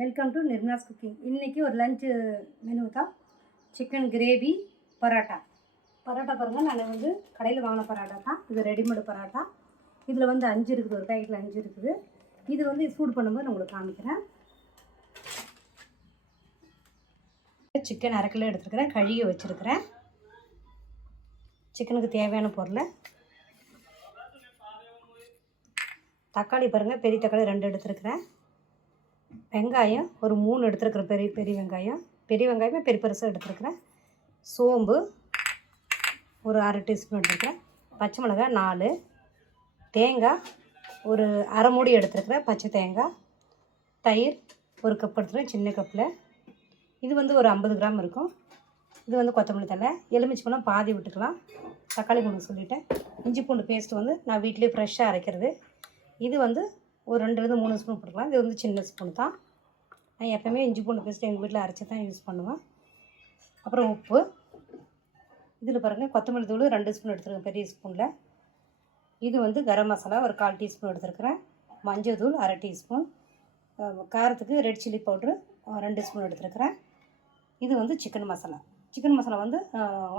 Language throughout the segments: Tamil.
Welcome to Nirmala's cooking. இன்றைக்கி ஒரு லஞ்சு மெனு தான். Chicken gravy parotta. பரோட்டா பாருங்கள், நான் வந்து கடையில் வாங்கின பரோட்டா தான். இது ரெடிமேடு பரோட்டா. இதில் வந்து 5 இருக்குது, ஒரு பேக்கெட்டில் 5 இருக்குது. இது வந்து சூடு பண்ணும்போது நான் உங்களுக்கு காமிக்கிறேன். சிக்கன் 1/2 கிலோ எடுத்துருக்கிறேன், கழுகி வச்சுருக்கிறேன். சிக்கனுக்கு தேவையான பொருளை தக்காளி பாருங்கள், பெரிய தக்காளி 2 எடுத்துருக்கிறேன். வெங்காயம் ஒரு 3 எடுத்துருக்குறேன், பெரிய வெங்காயம். பெரிய வெங்காயமே பெருசாக எடுத்துருக்குறேன். சோம்பு ஒரு 1/2 டீஸ்பூன் எடுத்துருக்கிறேன். பச்சை மிளகாய் 4. தேங்காய் ஒரு 1/2 மூடி எடுத்துருக்குறேன், பச்சை தேங்காய். தயிர் ஒரு கப் எடுத்துருக்கேன், சின்ன கப்பில். இது வந்து ஒரு 50 கிராம் இருக்கும். இது வந்து கொத்தமல்லி தழை. எலுமிச்சை பழம் பாதி விட்டுக்கலாம். தக்காளி கொண்டு சொல்லிவிட்டேன். இஞ்சி பூண்டு பேஸ்ட்டு வந்து நான் வீட்டிலே ஃப்ரெஷ்ஷாக அரைக்கிறது. இது வந்து ஒரு 2 3 ஸ்பூன் போட்டுக்கலாம். இது வந்து சின்ன ஸ்பூன் தான். நான் எப்போவுமே இஞ்சி பூண்டு பேஸ்ட்டு எங்கள் வீட்டில் அரைச்சி தான் யூஸ் பண்ணுவேன். அப்புறம் உப்பு. இதில் பாருங்கள், கொத்தமல்லி தூள் 2 ஸ்பூன் எடுத்துருக்கேன், பெரிய ஸ்பூனில். இது வந்து கரம் மசாலா ஒரு 1/4 டீஸ்பூன் எடுத்துருக்கிறேன். மஞ்சள் தூள் 1/2 டீஸ்பூன். காரத்துக்கு ரெட் சில்லி பவுட்ரு 2 ஸ்பூன் எடுத்துருக்கிறேன். இது வந்து சிக்கன் மசாலா. சிக்கன் மசாலா வந்து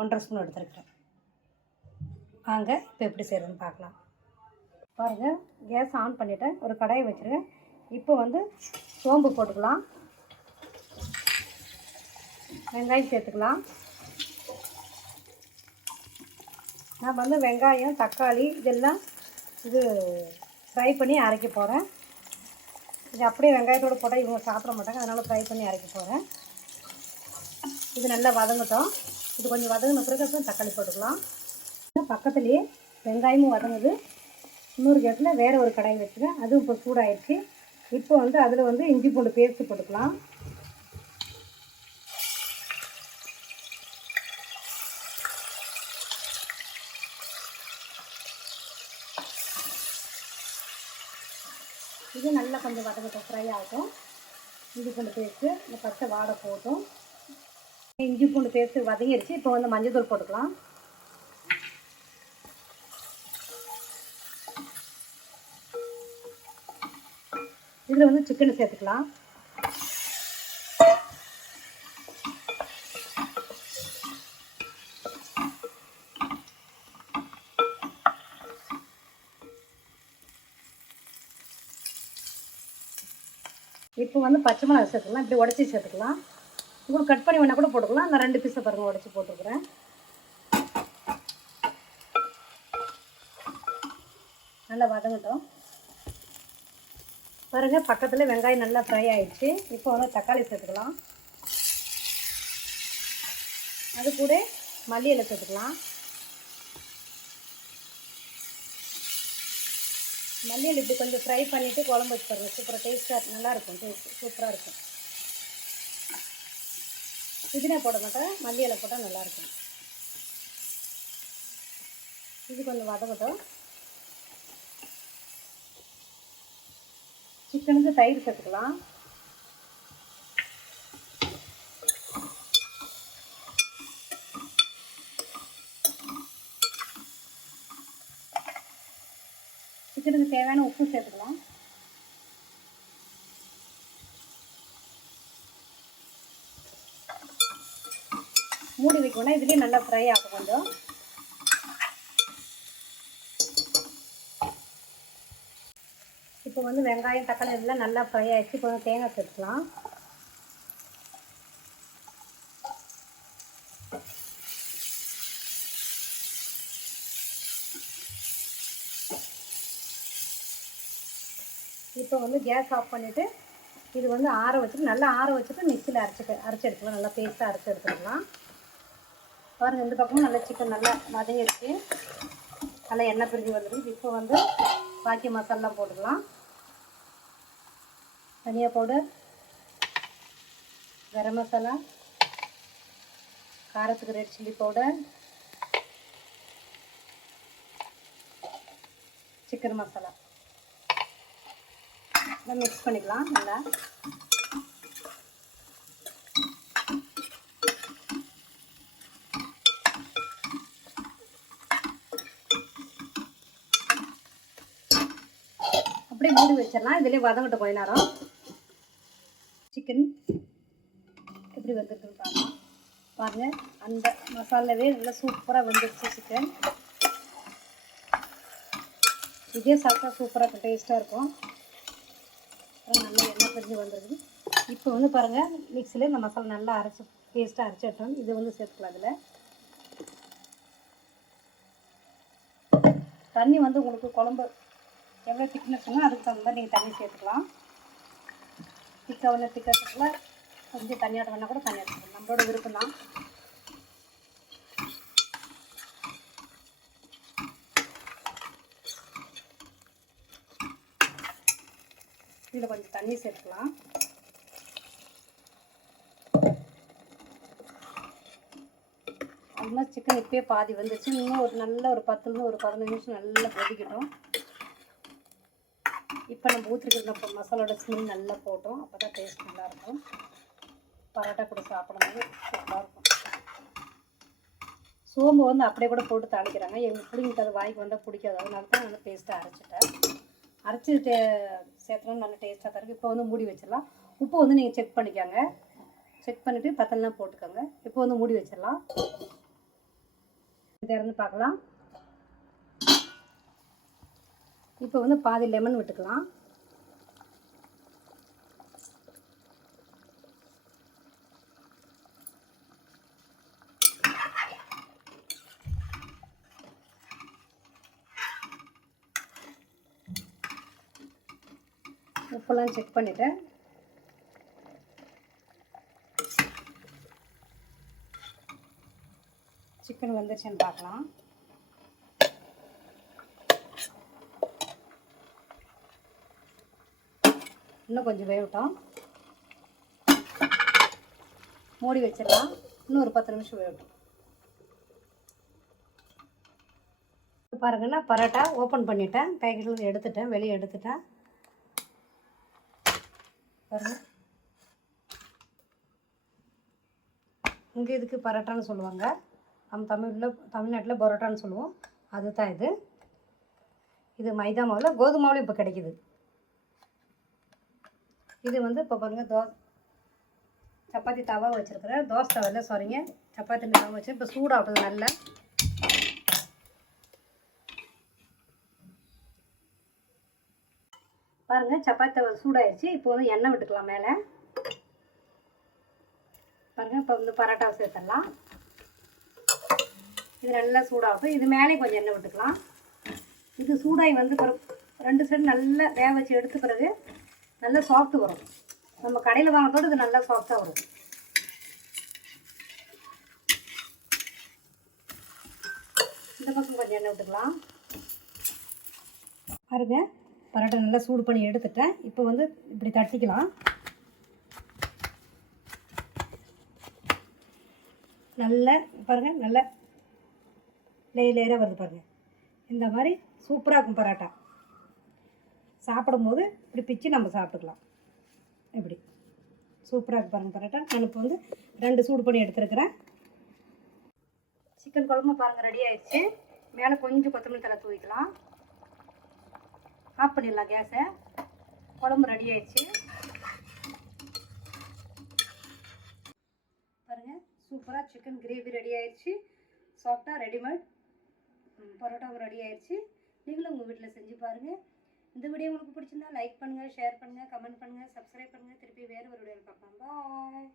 1/2 ஸ்பூன் எடுத்துருக்கிறேன். வாங்க இப்போ எப்படி செய்கிறதுன்னு பார்க்கலாம். பாருங்கள், கேஸ் ஆன் பண்ணிவிட்டேன். ஒரு கடாயை வச்சுருக்கேன். இப்போ வந்து சோம்பு போட்டுக்கலாம். வெங்காயம் சேர்த்துக்கலாம். நான் வந்து வெங்காயம் தக்காளி இதெல்லாம் ஃப்ரை பண்ணி அரைக்க போகிறேன். இது அப்படியே வெங்காயத்தோடு போட்டால் இவங்க சாப்பிட மாட்டாங்க, அதனால் ஃப்ரை பண்ணி அரைக்க போகிறேன். இது நல்லா வதங்கட்டும். இது கொஞ்சம் வதங்கின பிறகு அப்புறம் தக்காளி போட்டுக்கலாம். பக்கத்துலேயே வெங்காயமும் வதங்குது. இன்னொரு கேஸில் வேறு ஒரு கடாய் வச்சுருக்கேன், அதுவும் இப்போ சூடாகிடுச்சு. இப்போ வந்து அதில் வந்து இஞ்சி பூண்டு பேஸ்ட்டு போட்டுக்கலாம். இது நல்லா கொஞ்சம் வதங்கட்டும், ஃப்ரை ஆகட்டும். இஞ்சி பூண்டு பேஸ்ட்டு இந்த பச்சை வாடை போட்டும். இஞ்சி பூண்டு பேஸ்ட்டு வதங்கிடுச்சு. இப்போ வந்து மஞ்சள் தூள் போட்டுக்கலாம். இதில் வந்து சிக்கனை சேர்த்துக்கலாம். இப்போ வந்து பச்சை மிளகாய் சேர்த்துக்கலாம். இப்படி உடச்சி சேர்த்துக்கலாம். உங்களுக்கு கட் பண்ணி வேணால் கூட போட்டுக்கலாம். நான் 2 பீஸை பாருங்கள் உடச்சி போட்டுக்கிறேன். நல்லா வதங்கட்டும். பாருங்கள், பக்கத்தில் வெங்காயம் நல்லா ஃப்ரை ஆகிடுச்சு. இப்போ வந்து தக்காளி சேர்த்துக்கலாம். அது கூட மல்லி இலை சேர்த்துக்கலாம். மல்லி இலை இப்படி கொஞ்சம் ஃப்ரை பண்ணிவிட்டு குழம்பு வச்சு பாருங்கள், சூப்பராக டேஸ்ட்டாக நல்லாயிருக்கும். டேஸ்ட் சூப்பராக இருக்கும். புதினா போட மாட்டேன், மல்லி இலை போட்டால் நல்லாயிருக்கும். இது கொஞ்சம் வதங்கட்டும். சிக்கனுக்கு தயிர் சேர்த்துக்கலாம். சிக்கனுக்கு தேவையான உப்பு சேர்த்துக்கலாம். மூடி வைக்கணும்னா இதுலேயே நல்லா ஃப்ரை ஆகும் கொஞ்சம். இப்போ வந்து வெங்காயம் தக்காளி எல்லாம் நல்லா ஃப்ரை ஆகிடுச்சு. இப்போ வந்து தேங்காய் சேர்த்துக்கலாம். இப்போ வந்து கேஸ் ஆஃப் பண்ணிவிட்டு இது வந்து ஆற வச்சுட்டு நல்லா ஆற வச்சுட்டு மிக்சியில் அரைச்சி எடுத்துக்கலாம். நல்லா பேஸ்ட்டாக அரைச்சி எடுத்துக்கலாம். பாருங்கள், இந்த பக்கமும் நல்லா சிக்கன் நல்லா வதங்கிடுச்சு. நல்லா எண்ணெய் பிரிஞ்சு வந்துடுது. இப்போ வந்து பாக்கி மசாலாம் போட்டுக்கலாம். தனியா பவுடர், கரம் மசாலா, காரத்துக்கு red chilli powder, chicken masala இதை மிக்ஸ் பண்ணிக்கலாம் நல்லா. அப்படியே மூடி வச்சிடலாம். இதிலே வதங்கட்டும் கொஞ்ச நேரம். சிக்கன் எப்படி வந்துருக்குன்னு பார்க்கலாம். பாருங்கள், அந்த மசாலாவே நல்லா சூப்பராக வந்துருச்சு சிக்கன். இதே சாப்பிட்டா சூப்பராக இருக்கும், டேஸ்ட்டாக இருக்கும். நல்லா எண்ணெய் பிரிஞ்சு வந்துருக்குது. இப்போ வந்து பாருங்கள், மிக்ஸியில் இந்த மசாலா நல்லா அரைச்சி பேஸ்ட்டாக அரைச்சி எடுத்தோம். இது வந்து சேர்த்துக்கலாம். அதில் தண்ணி வந்து உங்களுக்கு குழம்பு எவ்வளோ திக்னஸ்னா அதுக்கு தகுந்த மாதிரி நீங்கள் தண்ணி சேர்த்துக்கலாம். திக்காக சேர்த்துக்கலாம், கொஞ்சம் தண்ணியாட்ட வேணால் கூட தண்ணி எடுத்துக்கலாம், நம்மளோட விருப்பம் தான். இதில் கொஞ்சம் தண்ணி சேர்த்துக்கலாம். அது மாதிரி சிக்கன் இப்போயே பாதி வந்துச்சு. இன்னும் ஒரு நல்ல ஒரு 10 ஒரு 15 நிமிஷம் நல்லா கொதிக்கட்டும். இப்போ நம்ம ஊற்றிருக்கிற மசாலோட ஸ்மெல் நல்லா போட்டோம். அப்போ தான் டேஸ்ட் நல்லாயிருக்கும். பரோட்டா கூட சாப்பிடும்போது சூப்பராக இருக்கும். சோம்பு வந்து அப்படியே கூட போட்டு தாளிக்கிறாங்க. எங்கள் பிள்ளைங்களுக்கு அது வாய்க்கு வந்தால் பிடிக்காது. அதனால தான் நல்லா பேஸ்ட்டாக அரைச்சிட்டேன். அரைச்சி சேர்த்தோம்னா நல்லா டேஸ்ட்டாக தான் இருக்குது. இப்போ வந்து மூடி வச்சிடலாம். உப்பு வந்து நீங்கள் செக் பண்ணிக்கோங்க. செக் பண்ணிவிட்டு பத்தலாம் போட்டுக்கோங்க. இப்போ வந்து மூடி வச்சிடலாம். திறந்து பார்க்கலாம். இப்போ வந்து பாதி லெமன் விட்டுக்கலாம். உப்பெல்லாம் செக் பண்ணிவிட்டேன். சிக்கன் வந்துருச்சுன்னு பார்க்கலாம். இன்னும் கொஞ்சம் வேகட்டும். மூடி வச்சிடலாம். இன்னும் ஒரு 10 நிமிஷம் வேகட்டும். பாருங்கன்னா பரோட்டா ஓப்பன் பண்ணிட்டேன். பேக்கெட்லேருந்து எடுத்துட்டேன், வெளியே எடுத்துட்டேன். பாருங்கள், இங்கே இதுக்கு பரோட்டான்னு சொல்லுவாங்க. நம்ம தமிழ்நாட்டில் பரோட்டான்னு சொல்லுவோம். அதுதான் இது. இது மைதா மாவில், கோதுமை மாவில் இப்போ கிடைக்கிது. இது வந்து இப்போ பாருங்கள், சப்பாத்தி தவா வச்சுருக்கிறேன். தோசை தவாவில் சாரிங்க, சப்பாத்தி தவா வச்சு இப்போ சூடாகுது நல்லா. பாருங்கள், சப்பாத்தி தவா சூடாகிடுச்சு. இப்போ வந்து எண்ணெய் விட்டுக்கலாம் மேலே. பாருங்கள், இப்போ வந்து பரோட்டாவை சேர்த்துடலாம். இது நல்லா சூடாகும். இது மேலே கொஞ்சம் எண்ணெய் விட்டுக்கலாம். இது சூடாகி வந்து 2 சைடு நல்லா வேக வச்சு எடுத்த பிறகு நல்லா சாஃப்ட் வரும். நம்ம கடையில் வாங்கிறதோடு இது நல்லா சாஃப்டாக வரும். இந்த பக்கம் கொஞ்சம் எண்ணெய் விட்டுக்கலாம். பாருங்க, பரோட்டா நல்லா சூடு பண்ணி எடுத்துட்டேன். இப்போ வந்து இப்படி தட்டிக்கலாம். நல்லா பாருங்கள், நல்லா லேயராக வருது பாருங்கள். இந்த மாதிரி சூப்பராக இருக்கும் பரோட்டா. சாப்பிடும்போது இப்படி பிச்சு நம்ம சாப்பிட்டுக்கலாம். இப்படி சூப்பராக இருக்கு பாருங்கள் பரோட்டா. நான் இப்போ வந்து 2 சூடு பண்ணி எடுத்துருக்கிறேன். சிக்கன் குழம்பு பாருங்கள் ரெடி ஆயிடுச்சு. மேலே கொஞ்சம் கொத்தமல்லி தழை தூவிக்கலாம். ஆஃப் பண்ணிடலாம் கேஸை. குழம்பு ரெடி ஆயிடுச்சு பாருங்கள். சூப்பராக சிக்கன் கிரேவி ரெடி ஆயிடுச்சு. சாஃப்டாக ரெடிமேட் பரோட்டாவும் ரெடி ஆயிடுச்சு. நீங்களும் உங்கள் வீட்டில் செஞ்சு பாருங்கள். இந்த வீடியோ உங்களுக்கு பிடிச்சிருந்தா லைக் பண்ணுங்கள், ஷேர் பண்ணுங்கள், கமெண்ட் பண்ணுங்கள், சப்ஸ்கிரைப் பண்ணுங்கள். திருப்பி வேறு ஒரு வீடியோவில் பார்க்கலாம். பாய்.